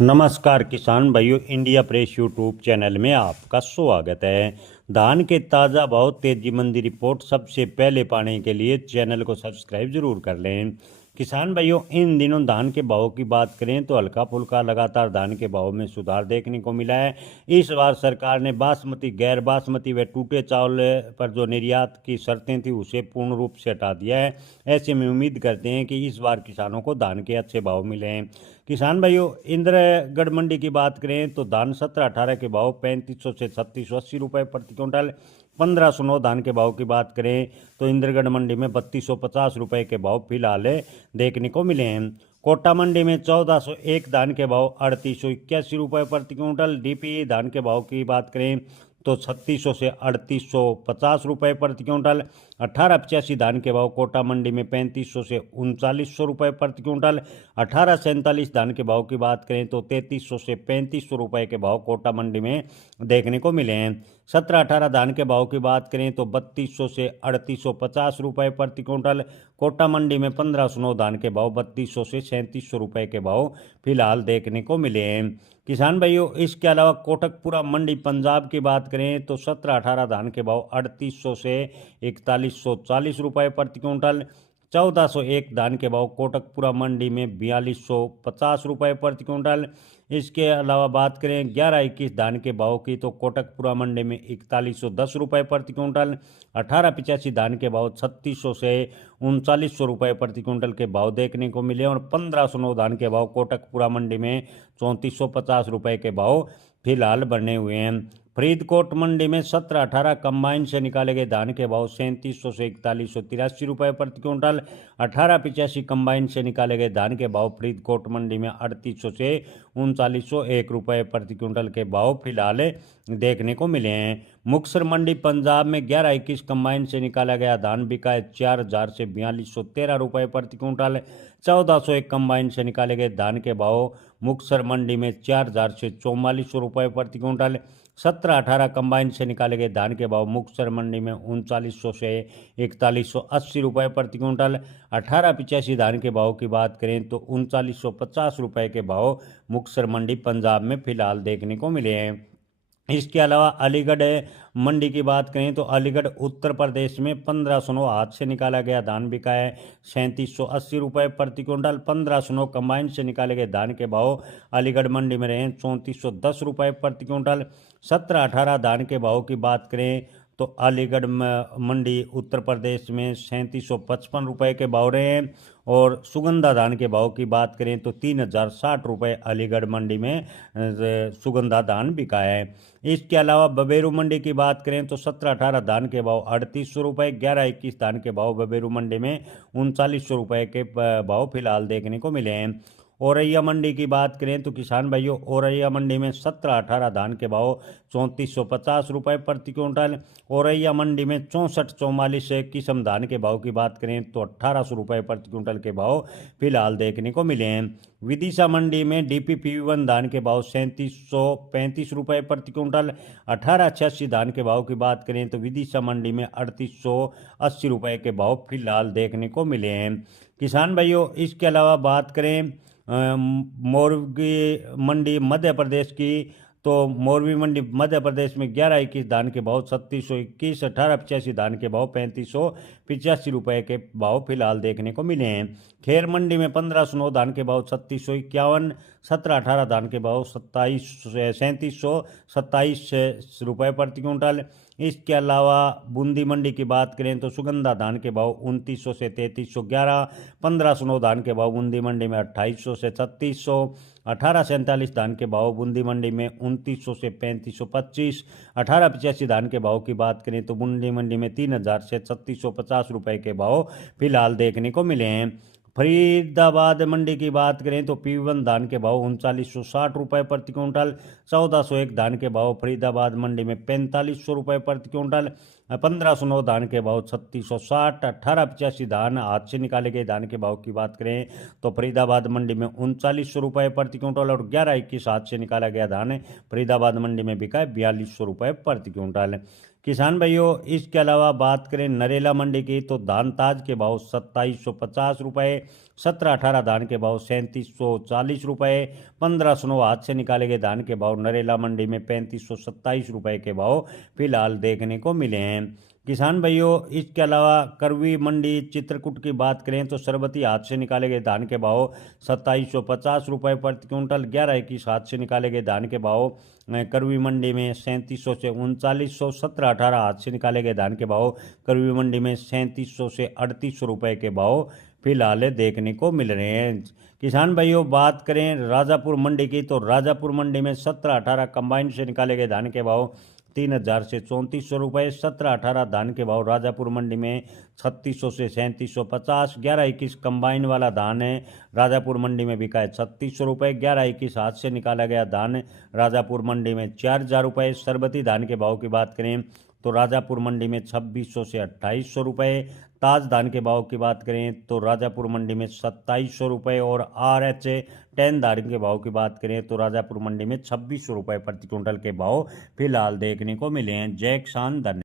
नमस्कार किसान भाइयों, इंडिया प्रेस यूट्यूब चैनल में आपका स्वागत है। धान के ताज़ा भाव तेजी मंदी रिपोर्ट सबसे पहले पाने के लिए चैनल को सब्सक्राइब जरूर कर लें। किसान भाइयों, इन दिनों धान के भाव की बात करें तो हल्का फुल्का लगातार धान के भाव में सुधार देखने को मिला है। इस बार सरकार ने बासमती, गैर बासमती व टूटे चावल पर जो निर्यात की शर्तें थी उसे पूर्ण रूप से हटा दिया है। ऐसे में उम्मीद करते हैं कि इस बार किसानों को धान के अच्छे भाव मिले। किसान भाइयों, इंद्रगढ़ मंडी की बात करें तो धान 17-18 के भाव 3500 से 3680 रुपये प्रति क्विंटल। 1509 धान के भाव की बात करें तो इंद्रगढ़ मंडी में 3250 रुपये के भाव फिलहाल देखने को मिले हैं। कोटा मंडी में 1401 धान के भाव 3881 रुपये प्रति क्विंटल। डीपी धान के भाव की बात करें तो 3600 से 3850 रुपये प्रति क्विंटल। 1885 धान के भाव कोटा मंडी में 3500 से 3900 रुपये प्रति क्विंटल। 1847 धान के भाव की बात करें तो 3300 से 3500 रुपये के भाव कोटा मंडी में देखने को मिले हैं। 17-18 धान के भाव की बात करें तो 3200 से 3850 रुपये प्रति क्विंटल। कोटा मंडी में 1509 धान के भाव 3200 से 3700 रुपये के भाव फिलहाल देखने को मिले हैं। किसान भाइयों, इसके अलावा कोटकपुरा मंडी पंजाब की बात करें तो 17-18 धान के भाव 3800 से 4140 रुपये प्रति क्विंटल। 1401 धान के भाव कोटकपुरा मंडी में 4250 रुपये प्रति क्विंटल। इसके अलावा बात करें 1121 धान के भाव की तो कोटकपुरा मंडी में 4110 रुपये प्रति क्विंटल। 1885 धान के भाव 3600 से 3900 रुपये प्रति क्विंटल के भाव देखने को मिले और 1509 धान के भाव कोटकपुरा मंडी में 3450 रुपये के भाव फिलहाल बने हुए हैं। फरीदकोट मंडी में 17-18 कंबाइन से निकाले गए धान के भाव 3700 से 4183 रुपये प्रति क्विंटल। 1885 कंबाइन से निकाले गए धान के भाव फरीदकोट मंडी में 3800 से 3901 रुपये प्रति क्विंटल के भाव फिलहाल देखने को मिले हैं। मुक्तसर मंडी पंजाब में 1121 कंबाइन से निकाला गया धान बिका है 4000 से 4213 रुपये प्रति क्विंटल। 1401 कंबाइन से निकाले गए धान के भाव मुक्तसर मंडी में 4000 से 4400 रुपये प्रति क्विंटल। 17-18 कंबाइन से निकाले गए धान के भाव मुक्तसर मंडी में 3900 से 4180 रुपये प्रति क्विंटल। 1885 धान के भाव की बात करें तो 3950 रुपये के भाव मुक्तसर मंडी पंजाब में फिलहाल देखने को मिले हैं। इसके अलावा अलीगढ़ मंडी की बात करें तो अलीगढ़ उत्तर प्रदेश में 1509 हाथ से निकाला गया धान बिका है 3780 रुपये प्रति क्विंटल। 1509 कंबाइन से निकाले गए धान के भाव अलीगढ़ मंडी में रहे 3410 रुपये प्रति क्विंटल। 17-18 धान के भाव की बात करें तो अलीगढ़ मंडी उत्तर प्रदेश में 3755 रुपये के भाव रहे हैं और सुगंधा धान के भाव की बात करें तो 3060 रुपये अलीगढ़ मंडी में सुगंधा धान बिका है। इसके अलावा बबेरू मंडी की बात करें तो 17-18 धान के भाव 3800 रुपये। 1121 धान के भाव बबेरू मंडी में 3900 रुपये के भाव फिलहाल देखने को मिले हैं। औरैया मंडी की बात करें तो किसान भाइयों, औरैया मंडी में 17-18 धान के भाव 3450 रुपये प्रति क्विंटल। औरैया मंडी में 64-44 किस्म धान के भाव की बात करें तो 1800 रुपये प्रति क्विंटल के भाव फिलहाल देखने को मिले हैं। विदिशा मंडी में DPP1 धान के भाव 3735 रुपये प्रति क्विंटल। 1886 धान के भाव की बात करें तो विदिशा मंडी में 3880 रुपये के भाव फिलहाल देखने को मिले हैं। किसान भाइयों, इसके अलावा बात करें मोरवी मंडी मध्य प्रदेश की तो मोरवी मंडी मध्य प्रदेश में 1121 धान के भाव 3621। 1885 धान के भाव 3585 रुपये के भाव फिलहाल देखने को मिले हैं। खेर मंडी में 1509 धान के भाव 3651। 17-18 धान के भाव 3727 रुपये प्रति क्विंटल। इसके अलावा बूंदी मंडी की बात करें तो सुगंधा धान के भाव 2900 से 3311। 1509 धान के भाव बूंदी मंडी में 2800 से 3600। 1847 धान के भाव बूंदी मंडी में 2900 से 3525। 1885 धान के भाव की बात करें तो बूंदी मंडी में 3000 से 3650 रुपये के भाव फिलहाल देखने को मिले हैं। फरीदाबाद मंडी की बात करें तो P1 धान के भाव 3960 रुपये प्रति क्विंटल। 1401 धान के भाव फरीदाबाद मंडी में 4500 रुपये प्रति क्विंटल। 1509 धान के भाव 3660। 1885 धान हाथ से निकाले गए धान के भाव की बात करें तो फरीदाबाद मंडी में 3900 रुपये प्रति क्विंटल और 1121 हाथ से निकाला गया धान फरीदाबाद मंडी में बिका है 4200 रुपये प्रति क्विंटल। किसान भाइयों इसके अलावा बात करें नरेला मंडी की तो धान ताज के भाव 2750 रुपये, 17-18 धान के भाव 3740 रुपये, 1509 हाथ से निकाले गए धान के भाव नरेला मंडी में 3527 रुपये के भाव फिलहाल देखने को मिले हैं। किसान भाइयों इसके अलावा करवी मंडी चित्रकूट की बात करें तो सरबती हाथ से निकाले गए धान के भाव 2750 रुपये प्रति क्विंटल, 11-21 हाथ से निकाले गए धान के भाव करवी मंडी में 3700 से 3900, 17-18 हाथ से निकाले गए धान के भाव करवी मंडी में 3700 से 3800 रुपये के भाव फिलहाल देखने को मिल रहे हैं। किसान भाइयों बात करें राजापुर मंडी की तो राजापुर मंडी में 17-18 कंबाइन से निकाले गए धान के भाव 3000 से 3400 रुपये, 17-18 धान के भाव राजापुर मंडी में 3600 से 3750, 11-21 कंबाइन वाला धान है राजापुर मंडी में बिका है 3600 रुपये, 11-21 हाथ से निकाला गया धान राजापुर मंडी में 4000 रुपये। सरबती धान के भाव की बात करें तो राजापुर मंडी में 2600 से 2800 रुपये, ताज धान के भाव की बात करें तो राजापुर मंडी में 2700 रुपये और RH 10 धान के भाव की बात करें तो राजापुर मंडी में 2600 रुपये प्रति क्विंटल के भाव फिलहाल देखने को मिले हैं। जय किसान धन्यवाद।